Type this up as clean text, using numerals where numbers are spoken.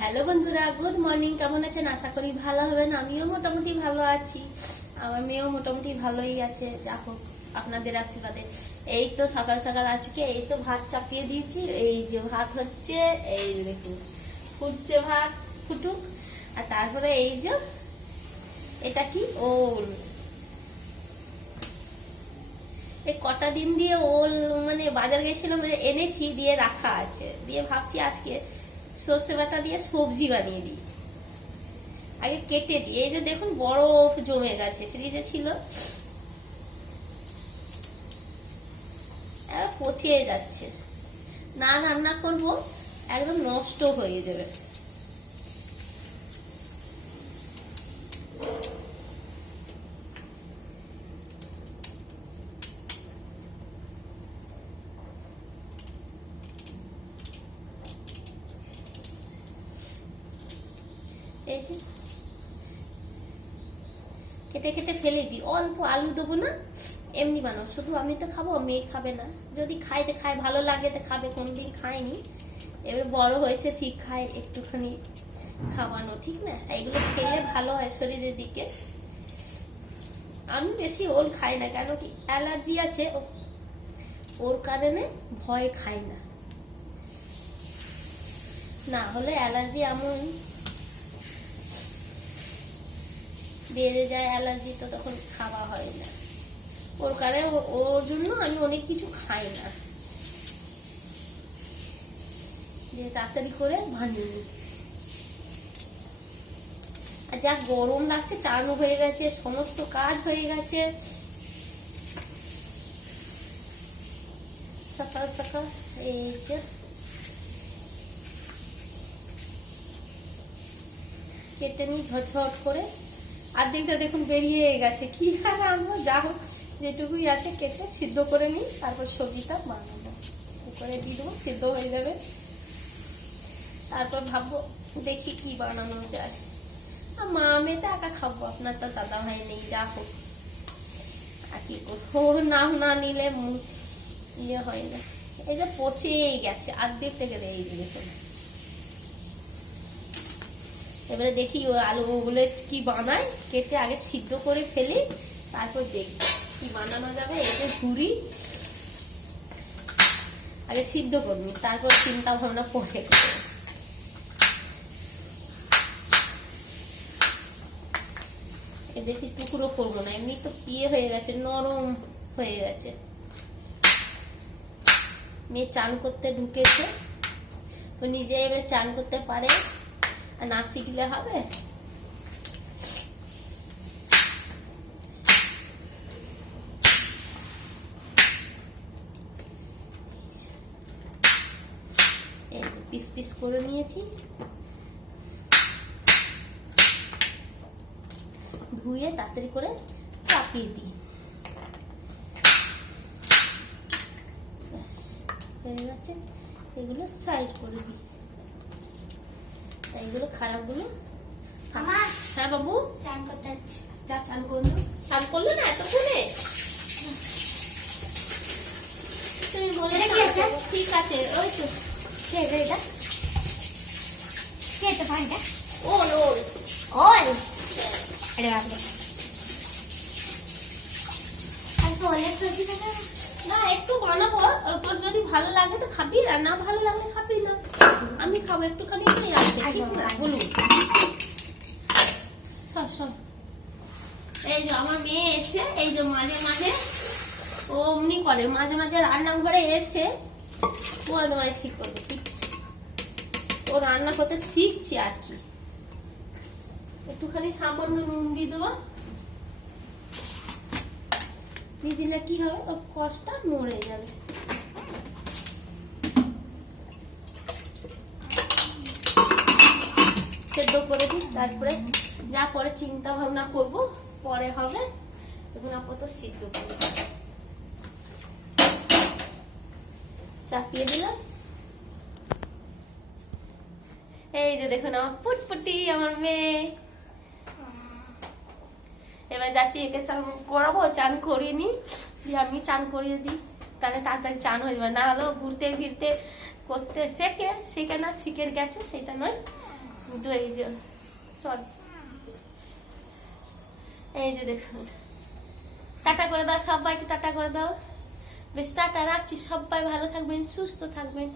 Hello বন্ধুরা, good morning. কেমন আছেন? আশা করি ভালো হবেন। আমিও মোটামুটি ভালো আছি, আমার মেয়েও মোটামুটি ভালোই আছে, যা হোক আপনাদের আশীর্বাদে। এই তো সকাল সকাল আজকে এই তো ভাত চাপিয়ে দিয়েছি। এই যে ভাত হচ্ছে, এই দেখুন ফুটছে, ভাত ফুটুক। আর তারপরে এই যে এটা কি ওল, এই কটা দিন দিয়ে ওল মানে বাজার গেছিলাম, এনেছি দিয়ে রাখা আছে, দিয়ে ভাবছি আজকে সর্ষে বাটা দিয়ে সবজি বানিয়ে দিই। আগে কেটে দিই। এই যে দেখুন বরফ জমে গেছে, ফ্রিজে ছিল, পচে যাচ্ছে। না রান্না করব একদম নষ্ট হয়ে যাবে। এই যে কেটে কেটে ফেলে দিই। অল্প আলু দেবো না, এমনি বানাবো। শুধু আমি তো খাবো, মেয়ে খাবে না। যদি খাইতে খায়, ভালো লাগে তো খাবে, কোনদিন খায়নি, এবার বড় হয়েছে শিক্ষায় একটুখানি খাওয়ানো, ঠিক না? এইগুলো খেলে ভালো হয় শরীরের দিকে। আমি বেশি ওল খাই না, কেন কি অ্যালার্জি আছে, ওর কারণে ভয় খাই না। না হলে অ্যালার্জি এমন বেড়ে যায়, অ্যালার্জি তো তখন খাওয়া হয় না। ওর কারণে ওর জন্য আমি অনেক কিছু খাই না, যে তাড়াতাড়ি করে বানিয়ে নিই। আর যা গরম লাগছে, চানও হয়ে গেছে, সমস্ত কাজ হয়ে গেছে সকাল সকাল। এই যে কেটে নিই ঝটঝট করে। আর্ধেকটা দেখুন বেরিয়ে গেছে, কি আর আনবো, যা হোক যেটুকুই আছে কেটে সিদ্ধ করে নিই, তারপর সবজিটা বানাবো। কুকারে দিয়ে দেবো, সিদ্ধ হয়ে যাবে। তারপর ভাববো দেখি কি বানানো যায়। মা মেয়ে তো একা খাবো, আপনার তো দাদা ভাই নেই, যা হোক আর কি করবো, নাম না নিলে ইয়ে হয় না। এই যে পচে গেছে আর্ধেকটা গেলে, এই যে দেখুন। এবারে দেখি ওই আলুগুলো কি বানাই, কেটে আগে সিদ্ধ করে ফেলি, তারপর দেখি কি বানানো যাবে। এই যে ঝুড়ি আগে সিদ্ধ করবি, তারপর চিন্তা ভাবনা পরে করবো। বেশি টুকরো করবো না, এমনি তো ইয়ে হয়ে গেছে, নরম হয়ে গেছে। মেয়ে চান করতে ঢুকেছে, তো নিজে এবার চান করতে পারে, আর না শিখলে হবে। এই যে পিস পিস করে নিয়েছি, ধুয়ে তাড়াতাড়ি করে চাপিয়ে দিই। ব্যাস হয়ে গেছে। এগুলো সাইড করে দিই, এইগুলো খারাপগুলো। হ্যাঁ বাবু, চান করতে যাচ্ছি। যা চান করলো। চান করলো না এতক্ষণে? তুমি বলে ঠিক আছে। ওই তো এটা খেতে পানটা ওল ওল ওল এটা রাখলে আর তো অনেক সবজি থাকে না, একটু বানাবো। তোর যদি ভালো লাগে তো খাবি, আর না ভালো লাগলে খাবি না। আমি খাবো একটুখানি, আছে ঠিক না? বলুন সব। এই যে আমার মেয়ে এসে, এই যে মাঝে মাঝে ও অমনি করে, মাঝে মাঝে রান্নাঘরে এসে বদমাইশি করবে। ও রান্না করতে শিখছে আর কি। একটুখানি সামান্য নুন দিয়ে দেবো, দিদি না কি হবে, ওর কষ্টটা মরে যাবে। সেদ্ধ করে দিই, তারপরে যা পরে চিন্তা ভাবনা করবো পরে হবে। এখন আপাতত সিদ্ধ করে চাপিয়ে দিলাম। এই যে দেখুন আমার পুটপুটি, আমার মেয়ে। এবার যাচ্ছি একে চান করাবো, চান করিনি, দিয়ে আমি চান করিয়ে দিই, তাহলে তাড়াতাড়ি চান হয়ে যাবে। না হলেও ঘুরতে ফিরতে করতে শেখে না, শিখে গেছে সেটা নয়, কিন্তু এই যে সরি, এই যে দেখুন, টাটা করে দাও সবাইকে, টাটা করে দাও। বেশ টাটা রাখছি, সবাই ভালো থাকবেন, সুস্থ থাকবেন।